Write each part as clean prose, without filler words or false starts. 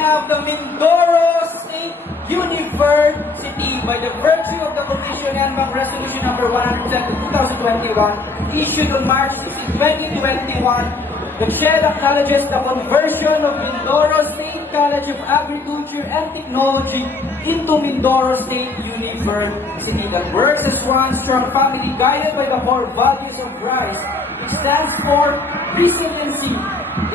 have the Mindoro State University, by the virtue of the Commission Handbook Resolution number 110/2021, issued on March 16, 2021, the chair acknowledges the conversion of Mindoro State College of Agriculture and Technology into Mindoro State University that works as one strong family guided by the core values of Christ. It stands for resiliency,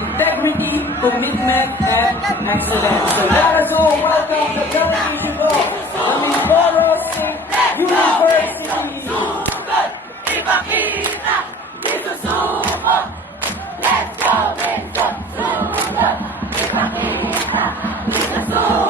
integrity, commitment, and excellence. So let us all welcome the delegation of the Mindoro State University. Ipakita, isusumot. Let's go, Minsan! Sumunod! Ipakita, isusumot!